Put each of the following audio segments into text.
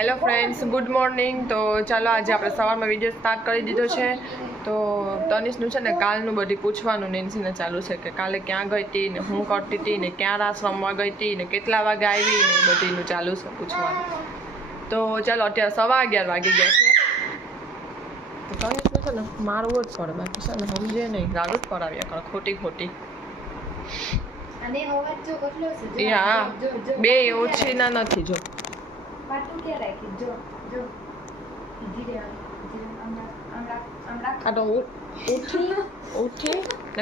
Hello friends good morning તો ચાલો આજે આપણે સવારમાં વીડિયો સ્ટાર્ટ કરી દીધો છે. તો તનિષનું છે ને કાલનું બધી પૂછવાનું નેન્સીને ચાલુ છે કે કાલે ક્યાં ગઈ હતી ને હું કરતી હતી ને ક્યાં રાસ રમવા ગઈ હતી ને કેટલા વાગે આવી ને બધીનું ચાલુ છે પૂછવાનું. તો ચાલો અત્યારે સવા અગિયાર વાગી ગયા છે. તો તનિષનું છે ને મારવું જ પડે. બાકી છે ને સમજે નહીં. ગાળું જ પડાવ્યા કરે ખોટી ખોટી. બે ઓછી ના નથી જો. પાટું ક્યાં રાખી જો જો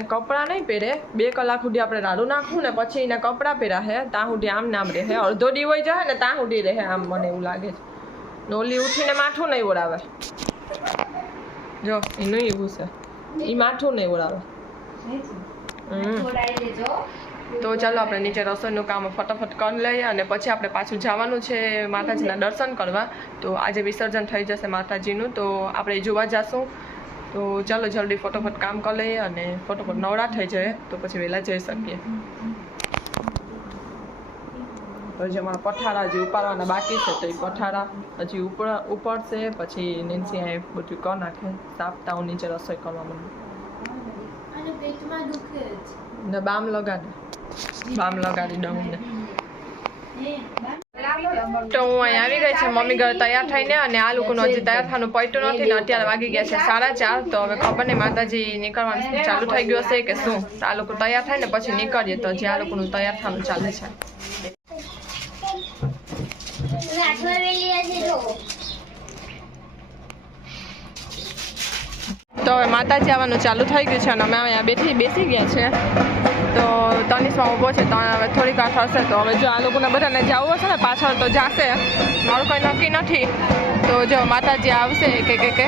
કપડાં નહીં પહેરે બે કલાક સુધી આપણે રાડું નાખવું ને પછી એને કપડાં પહેરા હે ત્યાં સુધી આમ નામ રહે અડધો દી હોય જાય ને ત્યાં સુધી રહે આમ મને એવું લાગે છે ને ઉઠીને માથું નહીં ઓળાવે જો એનું એવું છે એ માથું નહીં ઓળાવે હમ. તો ચાલો આપણે નીચે રસોઈનું કામ ફટાફટ કરી લઈએ અને પછી આપણે પાછું જવાનું છે માતાજીના દર્શન કરવા. તો આજે વિસર્જન થઈ જશે માતાજીનું તો આપણે જોવા જશું. તો ચાલો જલ્દી ફટોફટ કામ કરી લઈએ અને ફટોફટ નવરા થઈ જાય તો પછી વહેલા જઈ શકીએ. હજી અમારા પઠારા હજી ઉપાડવાના બાકી છે તો એ પઠારા હજી ઉપર ઉપડશે પછી નેન્સી આ બધું કરી નાખે. સાપતા હું નીચે રસોઈ કરવા માંડું. અને પેટમાં દુખે જ. ને બામ લગાડી. બામ લગાડી દઉં ને. તો હું અહીં આવી ગઈ છે. મમ્મી ઘરે તૈયાર થઈને અને આ લોકોનું હજી તૈયાર થવાનું પૈટું નથી ને અત્યારે વાગી ગયા છે સાડા ચાર. તો હવે ખબર નહીં માતાજી નીકળવાનું ચાલુ થઈ ગયું હશે કે શું? આ લોકો તૈયાર થાય ને પછી નીકળીએ તો હજી આ લોકોનું તૈયાર થવાનું ચાલે છે. તો હવે માતાજી આવવાનું ચાલુ થઈ ગયું છે અને અમે અહીંયા બેઠી બેસી ગયા છે. તો તનિષમાં ઊભો છે, તો હવે થોડીક વાર થશે તો હવે જો આ લોકોને બધાને જવું હશે ને, પાછળ તો જાશે. મારું કંઈ નક્કી નથી. તો જો માતાજી આવશે કે કે.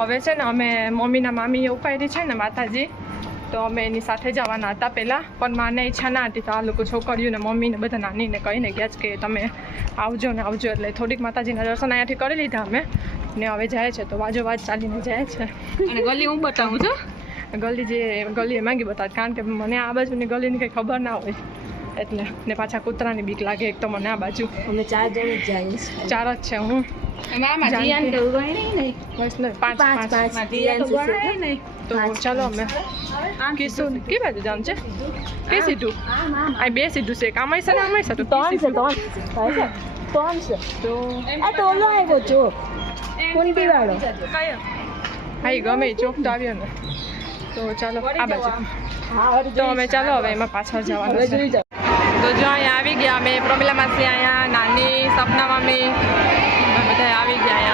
હવે છે ને અમે મમ્મીના મામીએ ઉપાડી છે ને માતાજી તો અમે એની સાથે જવાના હતા પહેલાં પણ માને ઈચ્છા ના હતી તો આ લોકો છોકરીઓને મમ્મીને બધા નાનીને કહીને ગયા કે તમે આવજો ને આવજો એટલે થોડીક માતાજીના દર્શન અહીંયાથી કરી લીધા અમે ને હવે જાય છે તો વાજો વાજ ચાલીને જાય છે. અને ગલી હું બતાવું છું? ગલી જે ગલીએ માંગી બતાવે કારણ કે મને આ બાજુની ગલીની કંઈ ખબર ના હોય. એટલે ને પાછા કૂતરાની બીક લાગે એક તો મને આ બાજુ. અમે ચાર જણ જ જાય ચાર જ છે હું. આમાં ચાલો અમે. કીશું કે બાજુ જામ છે? કે સીધું? આ બે સીધું છે. એક છે ને છે તો ત્રણ છે ત્રણ ત્રણ ત્રણ છે. તો આ તો ઓલો આવ્યો જો. કુંડી વાળો કયો? હા ઈ ગમે ચોક તો આવ્યો ને. તો ચાલો આ બાજુ. તો અમે ચાલો હવે એમાં પાછળ જવાનું છે. તો જો અહીંયા આવી ગયા, અમે પ્રમિલા માસી અહીંયા નાની સપના મમ્મી બધા આવી ગયા.